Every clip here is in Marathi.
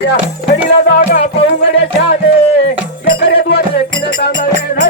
घडीला जागा पाहू गड्याच्या दे एकरे द्वारे तिने तांदळे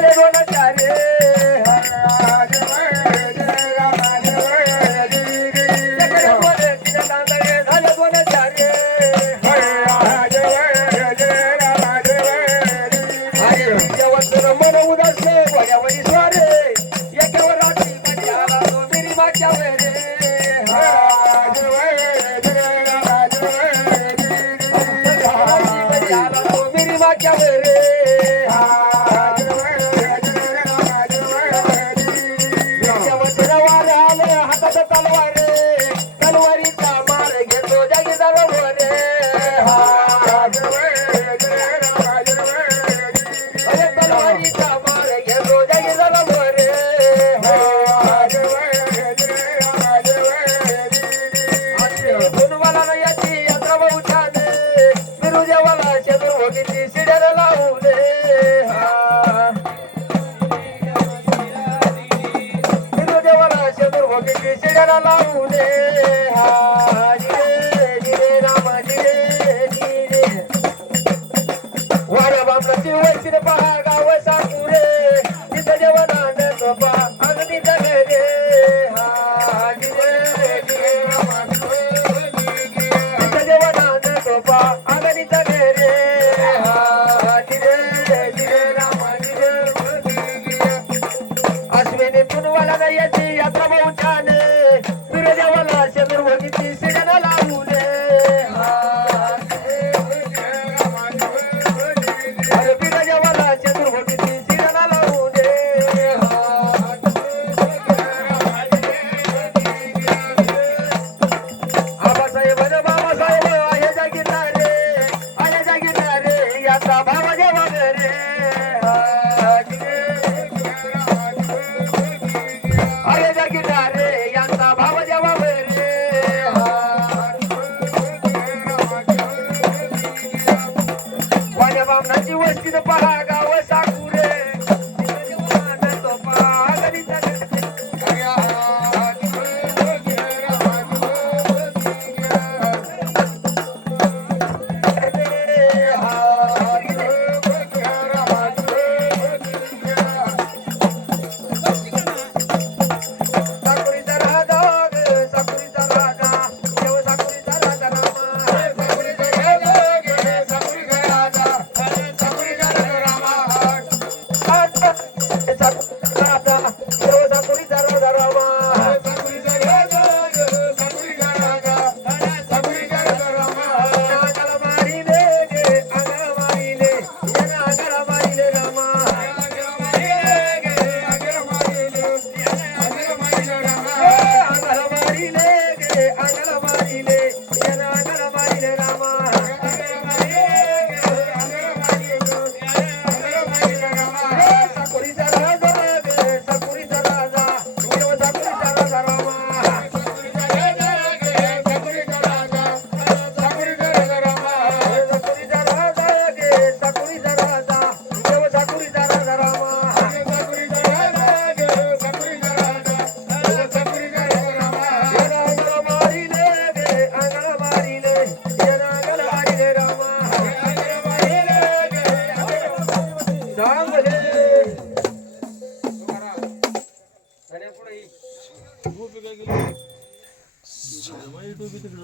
ತುಜವಲ ಚದುರು ಹೋಗಿದ್ದಿ ಸಿಡಲಾವುದೇ ತುಜವಲ ಚದುರು ಹೋಗಿದ್ದಿ ಸಿಡಲಾವುದೇ ವರ ಬಂದ ಜೀವ ಸಿರಪಾಗ ವಸ Whenever I'm not, you will see the Bahaga, where's our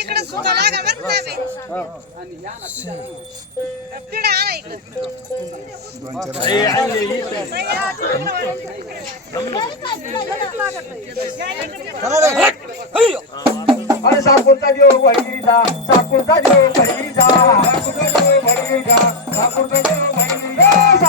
इकडे सुद्धा लागा बरं अरे साकुरता देव भैरीचा साकुरता देव भैरीचा साकुरता देव भैरीचा साकुरता देव भैरीचा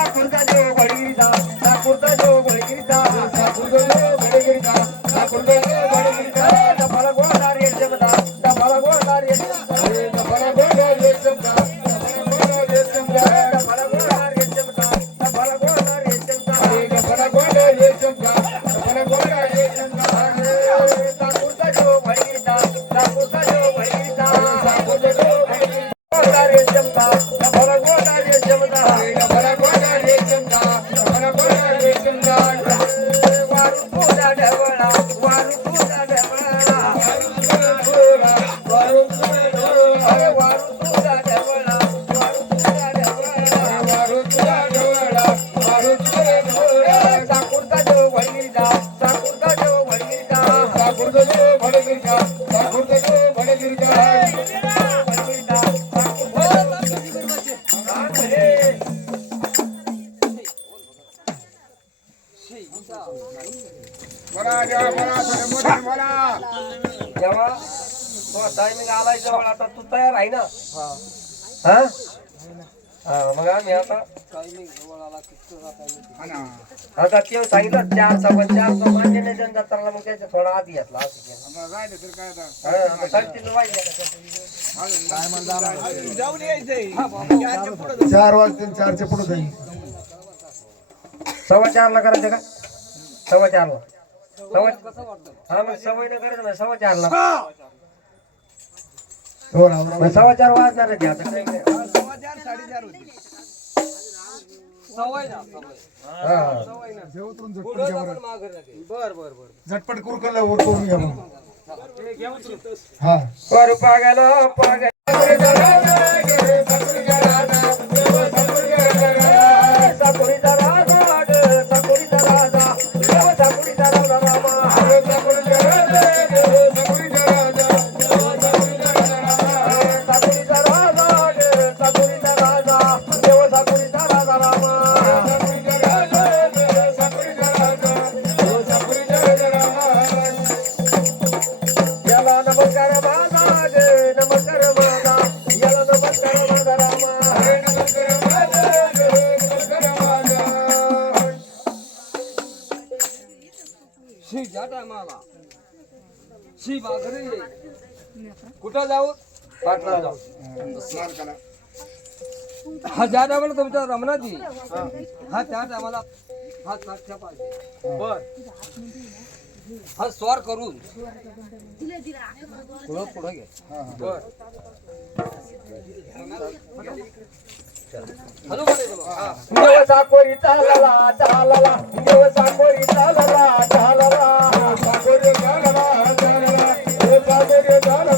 टायमिंग आलाय जवळ आता तू तयार आहे ना? हा. हा, मग आम्ही आता आता ते सांगितलं चार सव्वा चार सव्वा मान्य नाही त्यांना जत्राला मग त्याच्या थोडा आधी घेतला असं. हा. चार वाजते चारच्या पुढे जाईल. सव्वा चारला करायचं का? सव्वा चारला. सव्वा हा मग सवय न करायचं ना सव्वा चारला. हो सव्वा चार वाजणार आहे आता काही नाही. हा, हा. जेवतून झटपट घ्या बरं. झटपट कुरकल वर करून घ्या मग. हा वर पागाला पागा कुठं जाऊ? पाटला जाऊ. हा ज्या टायमाला तुमच्या रमणाची. हा त्या टायमाला हा साठ्या पाहिजे बर. हा स्वार करून. पुढं पुढं घे. देव साकोरी चालला चालला. देव साकोरी चालला चालला. साकोरी चालला चालला. देव साकोरी चालला.